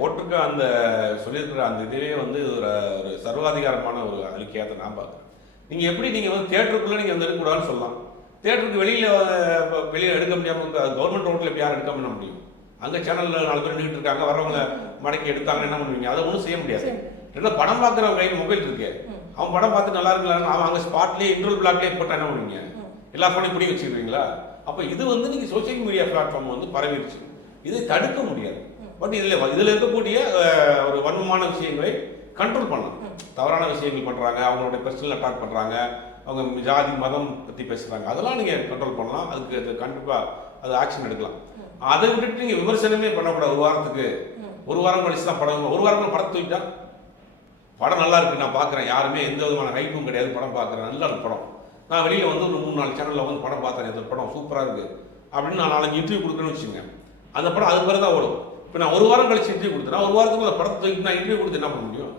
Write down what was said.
போட்டிருக்க அந்த சொல்லியிருக்கிற அந்த இதுவே வந்து ஒரு சர்வாதிகாரமான ஒரு அறிக்கையாக தான் நான் பார்க்குறேன். நீங்கள் எப்படி நீங்கள் வந்து தியேட்டருக்குள்ளே நீங்கள் வந்து எடுக்கக்கூடாதுன்னு சொல்லலாம். தியேட்டருக்கு வெளியில் எடுக்க முடியாமல் கவர்மெண்ட் ரோட்டில் எப்படி யாரும் எடுக்க பண்ண முடியும்? அங்கே சேனலில் 4 பேர் நின்றுட்டு இருக்காங்க, வரவங்க மடக்கி எடுத்தாங்கன்னு என்ன பண்ணுவீங்க? அதை ஒன்றும் செய்ய முடியாது. ஏன்னா படம் பார்க்குறவங்க கையில் மொபைல் இருக்கு, அவன் படம் பார்த்து நல்லா இருக்கலான்னு அவன் அங்கே ஸ்பாட்லேயே இன்ட்ரோல் பிளாக்லேயே போட்டால் என்ன பண்ணுவீங்க? எல்லா ஃபோனையும் பிடி வச்சுக்கிறீங்களா? அப்போ இது வந்து நீங்கள் சோசியல் மீடியா பிளாட்ஃபார்ம் வந்து பரவிடுச்சு, இதை தடுக்க முடியாது. பட் இதில் இருக்கக்கூடிய ஒரு வன்மமான விஷயங்களை கண்ட்ரோல் பண்ணலாம். தவறான விஷயங்கள் பண்ணுறாங்க, அவங்களுடைய பர்சனல் அட்டாக் பண்ணுறாங்க, அவங்க ஜாதி மதம் பற்றி பேசுகிறாங்க, அதெல்லாம் நீங்கள் கண்ட்ரோல் பண்ணலாம். அதுக்கு கண்டிப்பாக அது ஆக்ஷன் எடுக்கலாம். அதை விட்டுட்டு நீங்கள் விமர்சனமே பண்ணக்கூடாது. ஒரு வாரம் கழிச்சு தான் படம், ஒரு வாரம் படத்தை தூக்கிட்டா படம் நல்லா இருக்கு நான் பார்க்குறேன், யாருமே எந்த விதமான ஹைப்பும் கிடையாது, படம் பார்க்குறேன், நல்லா இருக்கு படம், நான் வெளியில் வந்து ஒரு 3-4 சேனலில் வந்து படம் பார்த்தேன், இந்த படம் சூப்பராக இருக்குது அப்படின்னு நான் 4-5 இன்டர்வியூ கொடுக்குறேன்னு வச்சுங்க, அந்த படம் அது பிறகு தான் ஓடும். இப்போ நான் ஒரு வாரம் கழிச்சு இன்டர்வியூ கொடுத்தேன்னா ஒரு வாரத்துக்கு அந்த படத்தை தூக்கி நான் இன்டர்வியூ கொடுத்து என்ன பண்ண முடியும்?